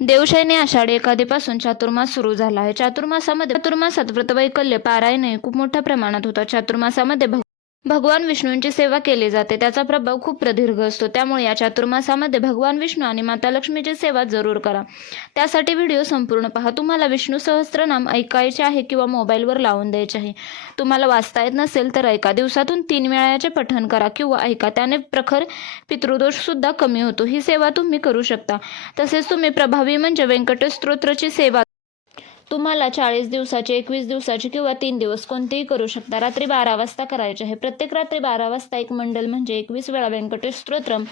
देवशयनी आषाढी एखादीपासून चातुर्मास सुरू झाला आहे. चातुर्मासामध्ये चातुर्मासात व्रतवैकल्य पारायण खूप मोठ्या प्रमाणात होतात चातुर्मासामध्ये भगवान विष्णूंची सेवा केली जाते. त्याचा प्रभाव खूप प्रदीर्घ असतो. त्यामुळे या चातुर्मासामध्ये भगवान विष्णू आणि माता लक्ष्मीची सेवा जरूर करा. त्यासाठी व्हिडिओ संपूर्ण पहा. तुम्हाला विष्णू सहस्त्रनाम ऐकायचे आहे किंवा मोबाईलवर लावून द्यायचे आहे. तुम्हाला वाचता येत नसेल तर ऐका. दिवसातून तीन वेळाचे पठण करा किंवा ऐका. त्याने प्रखर पितृदोषसुद्धा कमी होतो. ही सेवा तुम्ही करू शकता. तसेच तुम्ही प्रभावी म्हणजे व्यंकटेश स्तोत्रची सेवा तुम्हाला चाळीस दिवसाची एकवीस दिवसाची किंवा तीन दिवस कोणतेही करू शकता. रात्री बारा वाजता करायचे आहे. प्रत्येक रात्री बारा वाजता एक मंडल म्हणजे एकवीस वेळा व्यंकटेश स्तोत्रम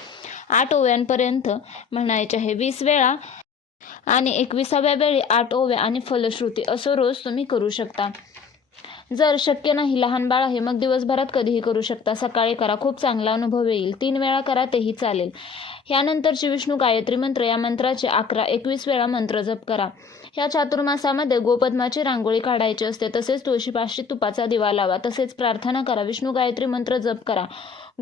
आठ ओव्यांपर्यंत म्हणायचे आहे. वीस वेळा आणि एकविसाव्या वेळी आठ ओव्या आणि फलश्रुती असं रोज तुम्ही करू शकता. जर शक्य नाही लहान बाळ आहे मग दिवसभरात कधीही करू शकता. सकाळी करा खूप चांगला अनुभव येईल. तीन वेळा करा तेही चालेल. ह्यानंतरची विष्णू गायत्री मंत्र या मंत्राचे अकरा एकवीस वेळा मंत्र जप करा. ह्या चातुर्मासामध्ये गोपद्माची रांगोळी काढायची असते तसेच तुळशीपाशी तुपाचा दिवा लावा. तसेच प्रार्थना करा विष्णू गायत्री मंत्र जप करा.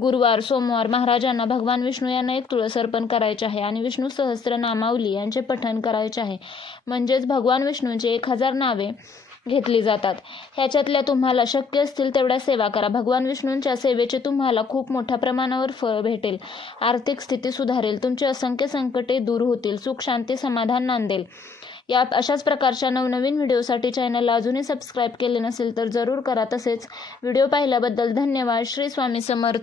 गुरुवार सोमवार महाराजांना भगवान विष्णू यांना एक तुळस अर्पण करायचे आहे आणि विष्णू सहस्र नामावली यांचे पठण करायचे आहे. म्हणजेच भगवान विष्णूंचे एक हजार नावे. घेतली जातात. ह्याच्यातल्या तुम्हाला शक्य असतील तेवढ्या सेवा करा. भगवान विष्णूंच्या सेवेचे तुम्हाला खूप मोठ्या प्रमाणावर फळ भेटेल. आर्थिक स्थिती सुधारेल. तुमचे असंख्य संकटे दूर होतील. सुख शांती समाधान नांदेल. या अशाच प्रकारच्या नवनवीन व्हिडिओसाठी चॅनलला अजूनही सबस्क्राईब केले नसेल तर जरूर करा तसेच. व्हिडिओ पाहिल्याबद्दल धन्यवाद. श्री स्वामी समर्थ.